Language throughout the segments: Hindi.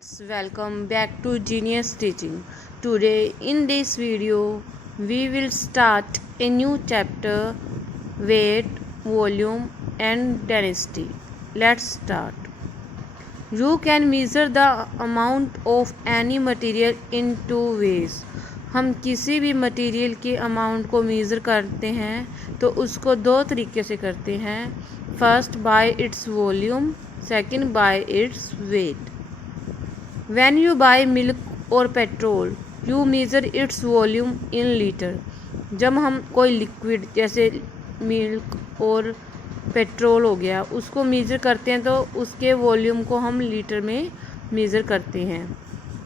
Friends, welcome back to Genius Teaching. Today in this video we will start a new chapter, weight, volume and density. Let's start. You can measure the amount of any material in two ways. हम किसी भी मटेरियल के अमाउंट को मेज़र करते हैं तो उसको दो तरीके से करते हैं. First by its volume, second by its weight. When you buy milk or petrol, you measure its volume in liter. जब हम कोई लिक्विड जैसे मिल्क और पेट्रोल हो गया उसको मेज़र करते हैं तो उसके वॉल्यूम को हम लीटर में मेज़र करते हैं.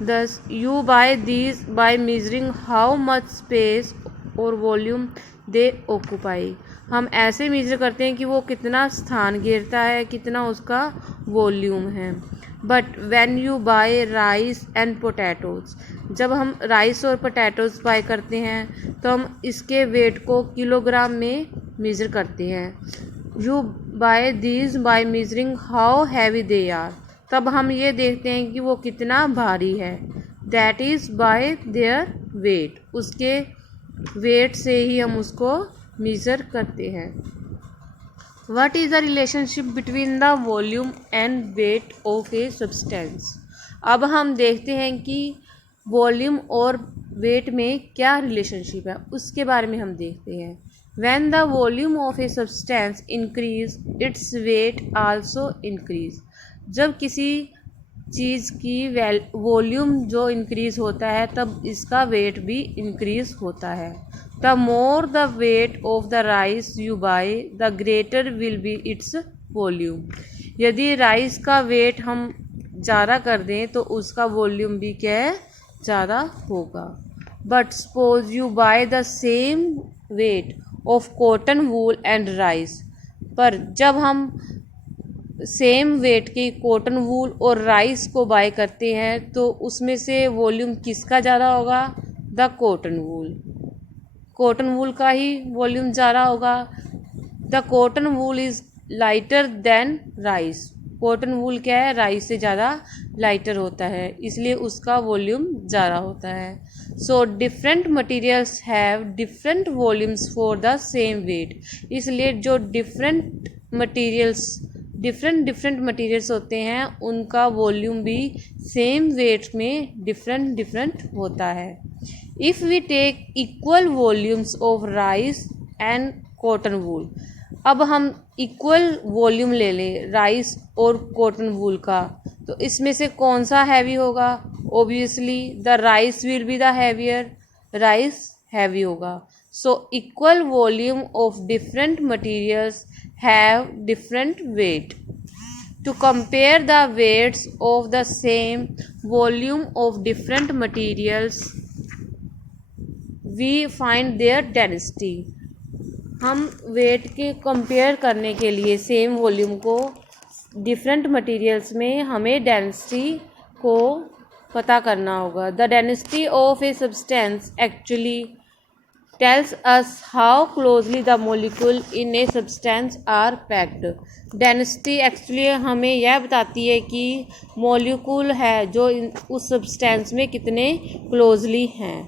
Thus, you buy these by measuring how much space और वॉल्यूम they occupy. हम ऐसे मेज़र करते हैं कि वो कितना स्थान घेरता है, कितना उसका वॉल्यूम है. But when you buy rice and potatoes, जब हम राइस और पोटैटोज़ बाय करते हैं तो हम इसके वेट को किलोग्राम में मेज़र करते हैं. You buy these by measuring how heavy they are, तब हम ये देखते हैं कि वो कितना भारी है. That is by their weight, उसके वेट से ही हम उसको मेज़र करते हैं. What is the relationship between the volume and weight of a substance? अब हम देखते हैं कि वॉल्यूम और वेट में क्या रिलेशनशिप है, उसके बारे में हम देखते हैं. When the volume of a substance increase, its weight also increase. जब किसी चीज़ की वॉल्यूम जो इंक्रीज़ होता है तब इसका वेट भी इंक्रीज़ होता है. The more the weight of the rice you buy, the greater will be its volume. यदि राइस का वेट हम ज़्यादा कर दें तो उसका वॉल्यूम भी क्या है, ज़्यादा होगा. But suppose you buy the same weight of cotton wool and rice. पर जब हम सेम वेट की कॉटन वूल और राइस को बाय करते हैं तो उसमें से वॉल्यूम किसका ज़्यादा होगा, the cotton wool. Cotton wool का ही वॉल्यूम ज़्यादा होगा. The cotton wool is lighter than rice. Cotton wool क्या है, राइस से ज़्यादा लाइटर होता है, इसलिए उसका वॉल्यूम ज़्यादा होता है. So different materials have different volumes for the same weight. इसलिए जो डिफरेंट मटेरियल्स होते हैं उनका वॉल्यूम भी सेम वेट में डिफरेंट होता है. If we take equal volumes of rice and cotton wool, अब हम इक्वल वॉल्यूम ले लें राइस और कॉटन वूल का, तो इसमें से कौन सा हैवी होगा. Obviously the rice will be the heavier, rice heavy होगा. So equal volume of different materials have different weight. To compare the weights of the same volume of different materials, we find their density. हम वेट के कंपेयर करने के लिए सेम वॉल्यूम को डिफरेंट मटेरियल्स में हमें डेंसिटी को पता करना होगा. The density of a substance actually tells us how closely the molecule in a substance are packed. Density actually हमें यह बताती है कि मॉलिक्यूल है जो उस सब्सटेंस में कितने क्लोजली हैं.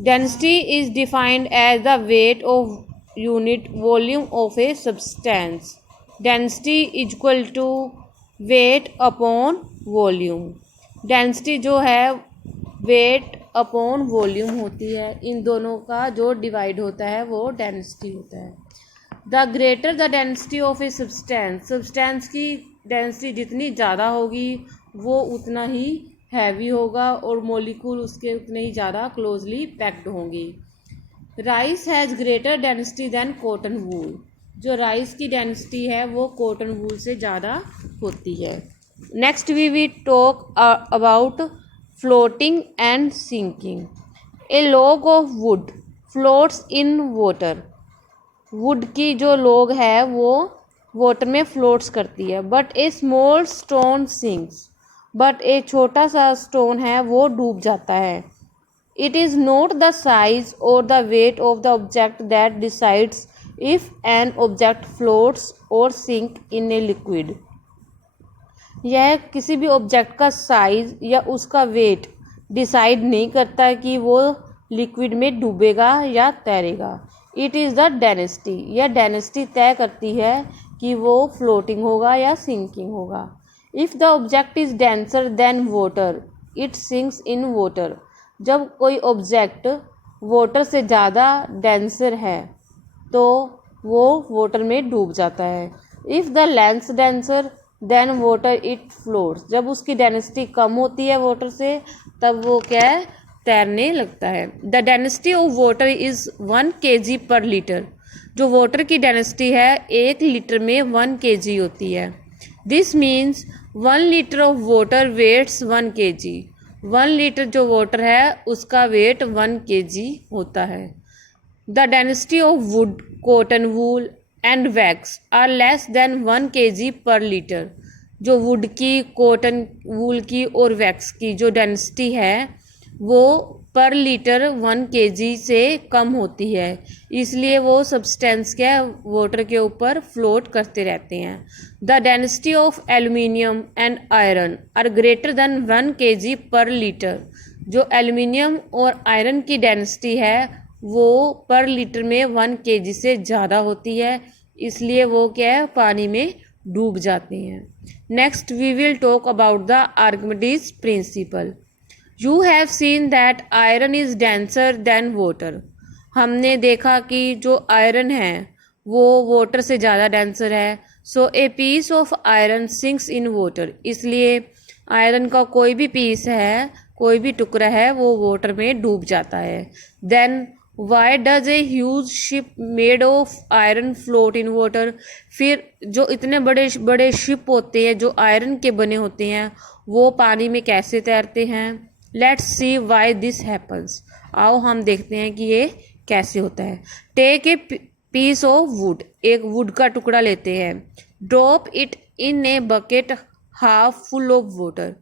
Density is defined as the weight of unit volume of a substance. Density is equal to weight upon volume. Density जो है वेट अपॉन वॉल्यूम होती है, इन दोनों का जो डिवाइड होता है वो डेंसिटी होता है. The greater the density of a substance की डेंसिटी जितनी ज़्यादा होगी वो उतना ही हैवी होगा और मॉलिक्यूल उसके उतने ही ज़्यादा क्लोजली पैक्ड होंगी. Rice has greater density than cotton wool. जो राइस की डेंसिटी है वो कॉटन वूल से ज़्यादा होती है. Next we talk about floating and sinking. A log of wood floats in water. Would की जो लॉग है वो वाटर में फ्लोट्स करती है. But a small stone sinks, but एक छोटा सा स्टोन है वो डूब जाता है. It is not the size or the weight of the object that decides if an object floats or sink in a liquid. यह किसी भी ऑब्जेक्ट का साइज या उसका वेट डिसाइड नहीं करता कि वो लिक्विड में डूबेगा या तैरेगा। इट इज़ द डेंसिटी, यह डेंसिटी तय करती है कि वो फ्लोटिंग होगा या सिंकिंग होगा। If the object is denser than water it sinks in water, जब कोई ऑब्जेक्ट वाटर से ज़्यादा डेंसर है तो वो वाटर में डूब जाता है। If the lens denser than water it floats, जब उसकी डेंसिटी कम होती है वाटर से तब वो क्या है, तैरने लगता है। The density of water is 1 kg per litre, जो वाटर की डेंसिटी है 1 लीटर में 1 kg होती है। This means 1 litre of water weighs 1 kg, 1 litre जो वाटर है उसका वेट 1 kg होता है। The density of wood, cotton, wool and wax are less than 1 kg per litre, जो वुड की, कॉटन, वूल की और वैक्स की जो डेंसिटी है वो पर लीटर 1 kg से कम होती है, इसलिए वो सब्सटेंस के वाटर के ऊपर फ्लोट करते रहते हैं। The density of aluminium and iron are greater than 1 kg per litre, जो एल्यूमिनियम और आयरन की डेंसिटी है वो पर लीटर में 1 kg से ज़्यादा होती है, इसलिए वो क्या है, पानी में डूब जाते हैं। Next we will talk about the Archimedes principle. You have seen that iron is denser than water, हमने देखा कि जो आयरन है वो वाटर से ज़्यादा डेंसर है। So a piece of iron sinks in water, इसलिए आयरन का कोई भी पीस है, कोई भी टुकड़ा है वो वाटर में डूब जाता है। Then why does a huge ship made of iron float in water, फिर जो इतने बड़े बड़े शिप होते हैं जो आयरन के बने होते हैं वो पानी में कैसे तैरते हैं। Let's see why this happens, आओ हम देखते हैं कि ये कैसे होता है। Take a piece of wood, एक वुड का टुकड़ा लेते हैं। Drop it in a bucket half full of water,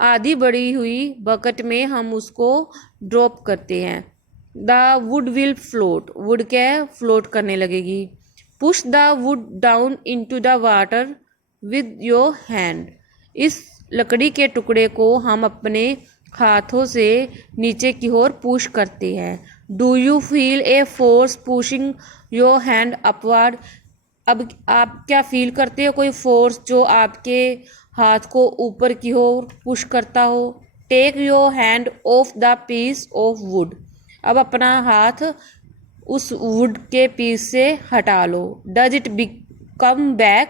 आधी बड़ी हुई बकेट में हम उसको ड्रॉप करते हैं। The wood will float, would क्या है, फ्लोट करने लगेगी। Push the wood down into the water with your hand, इस लकड़ी के टुकड़े को हम अपने हाथों से नीचे की ओर पुश करते हैं। Do you feel a force pushing your hand upward, अब आप क्या फील करते हो, कोई फोर्स जो आपके हाथ को ऊपर की ओर पुश करता हो। Take your hand off the piece of wood, अब अपना हाथ उस वुड के पीस से हटा लो। डज इट कम बैक,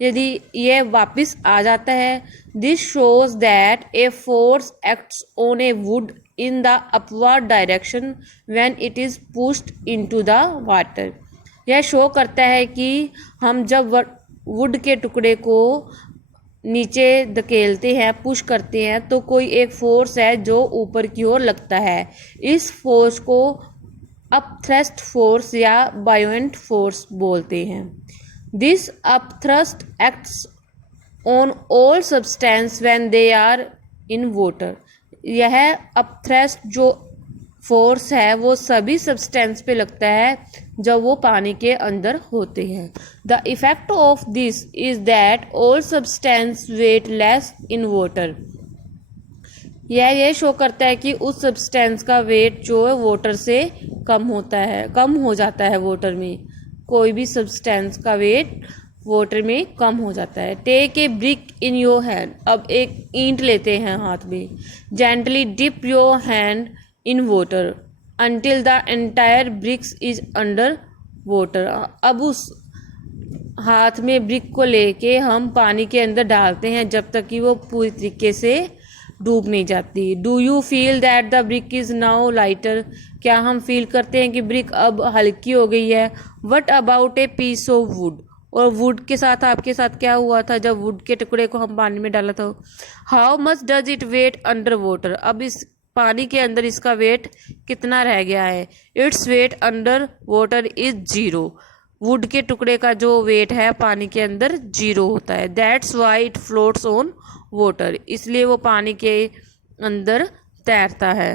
यदि ये वापस आ जाता है। This shows that a force acts on a wood in the upward direction when it is pushed into the water, यह शो करता है कि हम जब वुड के टुकड़े को नीचे धकेलते हैं, पुश करते हैं, तो कोई एक फोर्स है जो ऊपर की ओर लगता है। इस फोर्स को अपथ्रस्ट फोर्स या बायोएंट फोर्स बोलते हैं। This upthrust acts on all substance when they are in water, यह अपथ्रस्ट जो फोर्स है वो सभी सब्सटेंस पे लगता है जब वो पानी के अंदर होते हैं। The effect of this is that all substance weight less in water, यह शो करता है कि उस सब्सटेंस का वेट जो है वाटर से कम होता है, कम हो जाता है वाटर में, कोई भी सब्सटेंस का वेट वाटर में कम हो जाता है। Take a brick in your hand, अब एक ईंट लेते हैं हाथ में। Gently dip your hand in water until the entire bricks is under water, अब उस हाथ में ब्रिक को लेके हम पानी के अंदर डालते हैं जब तक कि वो पूरी तरीके से डूब नहीं जाती। Do you feel that the brick is now lighter, क्या हम फील करते हैं कि ब्रिक अब हल्की हो गई है। What about a piece of wood, और वुड के साथ आपके साथ क्या हुआ था जब वुड के टुकड़े को हम पानी में डाला था। How much does it weight under water, अब इस पानी के अंदर इसका वेट कितना रह गया है। Its weight under water is 0, would के टुकड़े का जो वेट है पानी के अंदर 0 होता है। That's why it floats on water, इसलिए वो पानी के अंदर तैरता है।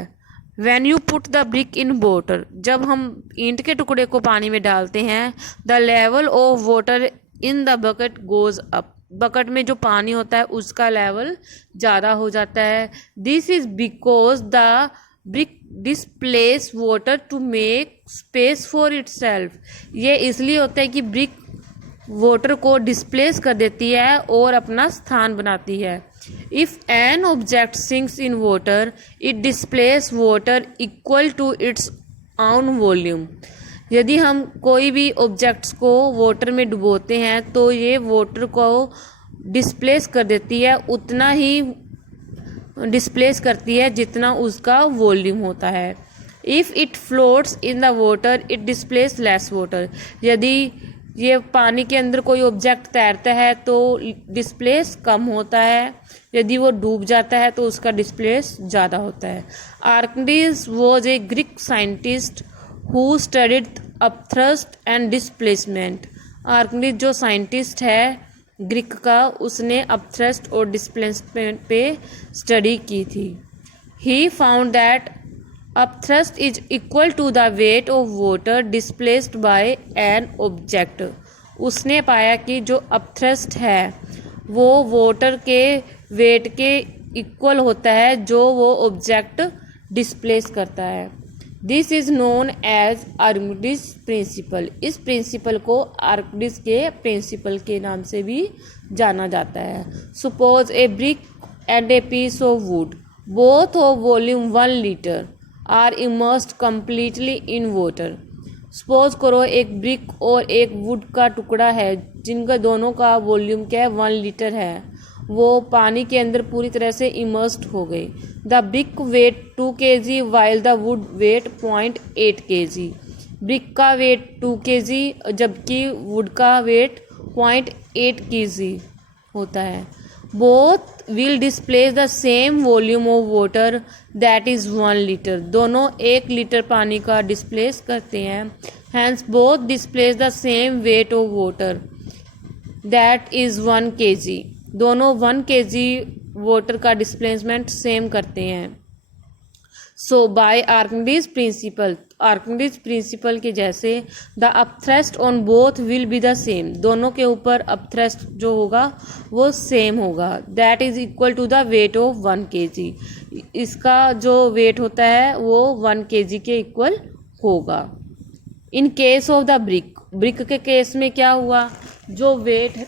When you put the brick in water, जब हम ईंट के टुकड़े को पानी में डालते हैं, the level of water in the bucket goes up, bucket में जो पानी होता है उसका लेवल ज़्यादा हो जाता है। This is because the brick displace water to make space for itself. ये इसलिए होता है कि ब्रिक वाटर को डिस्प्लेस कर देती है और अपना स्थान बनाती है। If an object sinks in water it displace water equal to its own volume. यदि हम कोई भी ऑब्जेक्ट्स को वाटर में डुबोते हैं तो ये वाटर को डिस्प्लेस कर देती है, उतना ही डिस्प्लेस करती है जितना उसका वॉल्यूम होता है। If it floats in the water it displace less water. यदि ये पानी के अंदर कोई ऑब्जेक्ट तैरता है तो डिस्प्लेस कम होता है, यदि वो डूब जाता है तो उसका डिस्प्लेस ज़्यादा होता है। Archimedes was a Greek scientist who studied upthrust and displacement. Archimedes जो साइंटिस्ट है ग्रीक का, उसने अपथ्रस्ट और डिस्प्लेसमेंट पे स्टडी की थी। He found that upthrust is equal to the weight of water displaced by an object. उसने पाया कि जो अपथ्रस्ट है वो वाटर के वेट के इक्वल होता है जो वो ऑब्जेक्ट डिस्प्लेस करता है। This is known as Archimedes principle. इस प्रिंसिपल को आर्किमिडीज के प्रिंसिपल के नाम से भी जाना जाता है। Suppose a brick and a piece of wood both of volume 1 litre are immersed completely in water. Suppose करो एक ब्रिक और एक वुड का टुकड़ा है जिनका दोनों का वॉल्यूम क्या है 1 लीटर है, वो पानी के अंदर पूरी तरह से इमर्स्ड हो गई। The brick weight 2 kg while the wood weight 0.8 kg। Brick का वेट 2 kg जबकि वुड का वेट 0.8 kg होता है। Both will displace the same volume of water that is 1 litre. दोनों 1 लीटर पानी का डिस्प्लेस करते हैं। Hence both displace the same weight of water that is 1 kg। दोनों 1 kg वाटर का डिस्प्लेसमेंट सेम करते हैं। सो bye Archimedes principle, Archimedes principle के जैसे the upthrust on both will be the same. दोनों के ऊपर अपथ्रस्ट जो होगा वो सेम होगा। That is equal to the weight of 1 kg। इसका जो वेट होता है वो 1 kg के इक्वल होगा। In case of the brick, brick के केस में क्या हुआ, जो वेट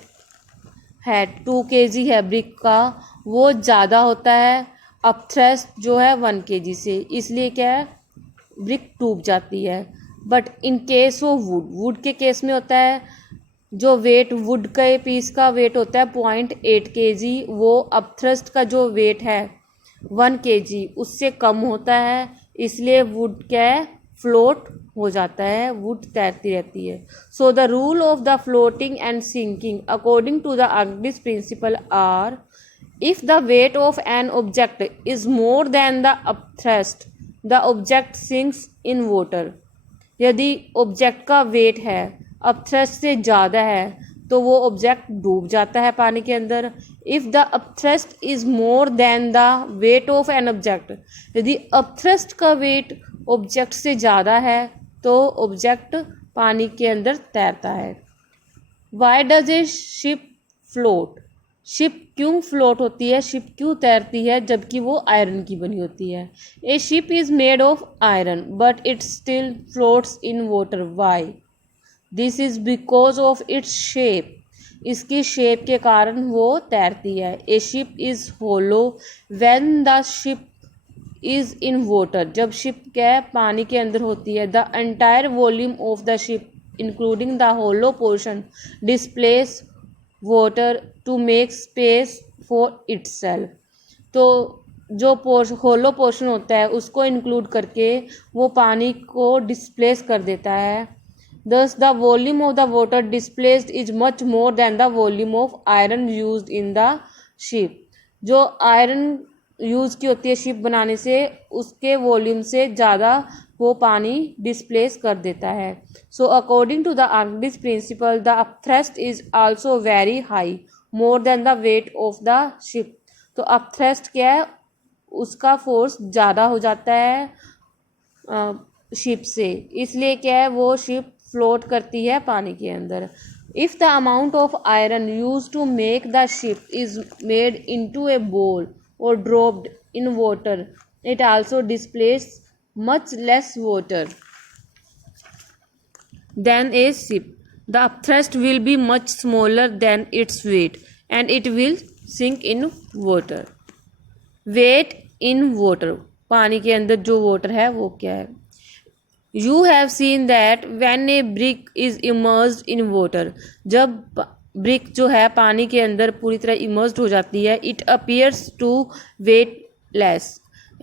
है 2 kg है ब्रिक का, वो ज़्यादा होता है अपथ्रस्ट जो है 1 kg से, इसलिए क्या है ब्रिक डूब जाती है। But in case of would, would के केस में होता है जो वेट वुड के पीस का वेट होता है 0.8 kg, वो अपथ्रस्ट का जो वेट है 1 kg उससे कम होता है, इसलिए वुड क्या है फ्लोट हो जाता है, वुड तैरती रहती है। So the rule of the floating and sinking according to the Archimedes principle are, if the weight of an object is more than the upthrust the object sinks in water। यदि ऑब्जेक्ट का वेट है अपथ्रस्ट से ज़्यादा है तो वो ऑब्जेक्ट डूब जाता है पानी के अंदर। If the upthrust is more than the weight of an object, यदि अपथ्रस्ट का वेट ऑब्जेक्ट से ज़्यादा है तो ऑब्जेक्ट पानी के अंदर तैरता है। Y does A ship float, ship क्यों फ्लोट होती है, शिप क्यों तैरती है जबकि वो आयरन की बनी होती है। A ship is made of iron but it still floats in water. Why? This is because of its shape, इसकी शेप के कारण वो तैरती है। A ship is hollow when the ship is in water, जब शिप क्या है पानी के अंदर होती है। The entire volume of the ship including the hollow portion displace water to make space for itself. तो जो होलो पोर्शन होता है उसको इंक्लूड करके वो पानी को डिस्प्लेस कर देता है। दस the volume of the water displaced is much more than the volume of iron used in the ship. जो आयरन यूज़ की होती है शिप बनाने से, उसके वॉल्यूम से ज़्यादा वो पानी डिस्प्लेस कर देता है। So according to the Archimedes principle the upthrust is also very high more than the weight of the ship. तो अपथ्रस्ट क्या है, उसका फोर्स ज़्यादा हो जाता है शिप से, इसलिए क्या है वो शिप फ्लोट करती है पानी के अंदर। If the amount of iron used to make the ship is made into a bowl or dropped in water, it also displaces much less water than a ship. The upthrust will be much smaller than its weight and it will sink in water. Weight in water, पानी के अंदर जो water है वो क्या है? You have seen that when a brick is immersed in water, जब ब्रिक जो है पानी के अंदर पूरी तरह इमर्स्ड हो जाती है, it appears to weight less.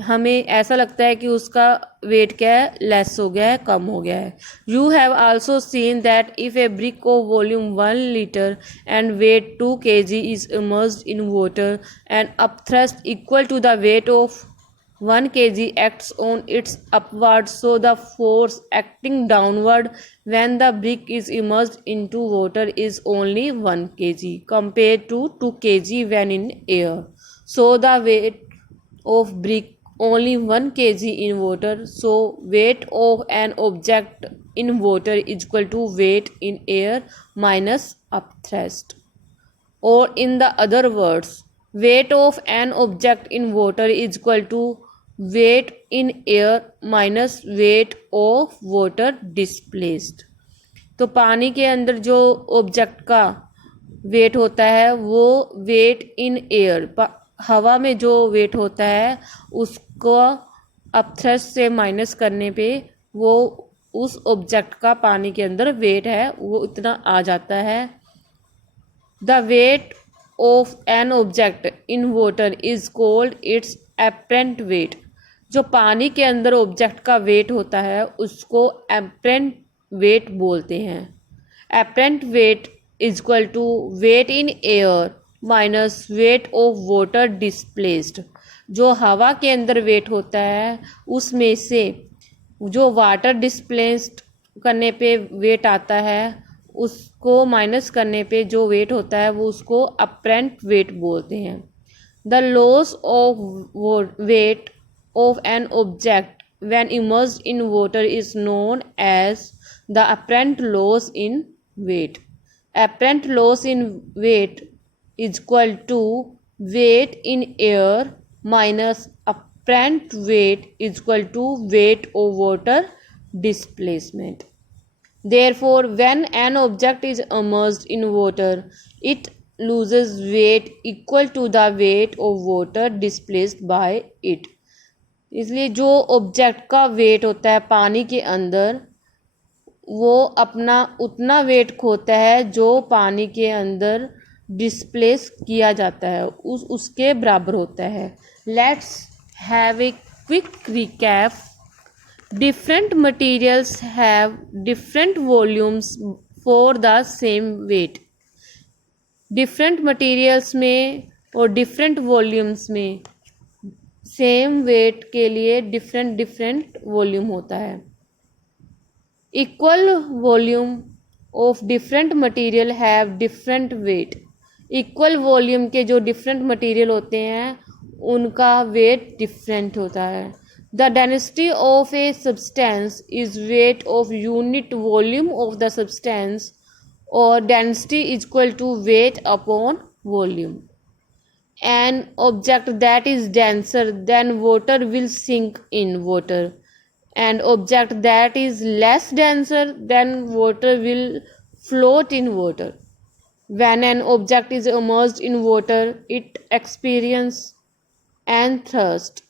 हमें ऐसा लगता है कि उसका वेट क्या है, लेस हो गया है, कम हो गया है. You have also seen that if a brick of volume 1 litre and weight 2 kg is immersed in water and upthrust equal to the weight of 1 kg acts on its upward, so the force acting downward when the brick is immersed into water is only 1 kg compared to 2 kg when in air. So the weight of brick only 1 kg in water, so weight of an object in water is equal to weight in air minus upthrust. Or in the other words, weight of an object in water is equal to weight in air minus weight of water displaced. तो पानी के अंदर जो ऑब्जेक्ट का वेट होता है वो वेट इन एयर, हवा में जो वेट होता है उसको अपथ्रस्ट से माइनस करने पे वो उस ऑब्जेक्ट का पानी के अंदर वेट है वो इतना आ जाता है. The weight of an object in water is called its apparent wait. जो पानी के अंदर ऑब्जेक्ट का वेट होता है उसको एपरेंट वेट बोलते हैं. Apparent weight is equal to weight in air minus weight of water displaced. जो हवा के अंदर वेट होता है उसमें से जो वाटर डिस्प्लेस्ड करने पे वेट आता है उसको माइनस करने पे जो वेट होता है वो उसको अपरेंट वेट बोलते हैं. The loss of weight of an object when immersed in water is known as the apparent loss in weight. Apparent loss in weight is equal to weight in air minus apparent weight is equal to weight of water displacement. Therefore, when an object is immersed in water, it loses weight equal to the weight of water displaced by it. इसलिए जो ऑब्जेक्ट का वेट होता है पानी के अंदर वो अपना उतना वेट खोता है जो पानी के अंदर डिस्प्लेस किया जाता है उसके बराबर होता है. Let's have a quick recap. Different materials have different volumes for the same weight. Different materials में और डिफरेंट वॉल्यूम्स में सेम वेट के लिए डिफरेंट वॉल्यूम होता है. Equal volume of different material have different weight. Equal volume के जो डिफरेंट मटेरियल होते हैं उनका वेट डिफरेंट होता है. The density of a substance is weight of unit volume of the substance और density is equal to weight upon volume. An object that is denser than water will sink in water. An object that is less denser than water will float in water. When an object is immersed in water, it experiences an thirst.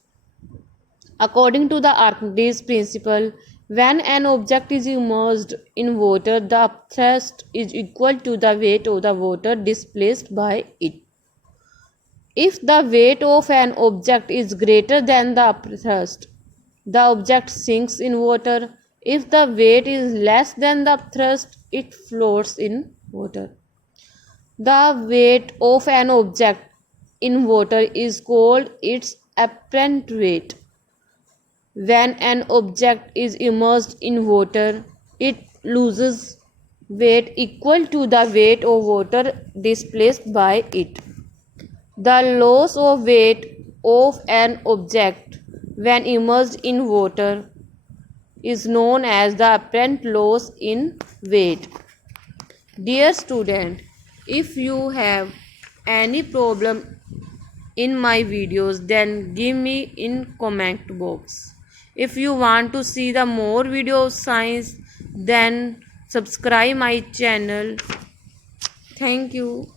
According to the Archimedes principle, when an object is immersed in water, the upthrust is equal to the weight of the water displaced by it. If the weight of an object is greater than the upthrust, the object sinks in water. If the weight is less than the upthrust, it floats in water. The weight of an object in water is called its apparent weight. When an object is immersed in water, it loses weight equal to the weight of water displaced by it. The loss of weight of an object when immersed in water is known as the apparent loss in weight. Dear student, if you have any problem in my videos, then give me in comment box. If you want to see the more video of science, then subscribe my channel. Thank you.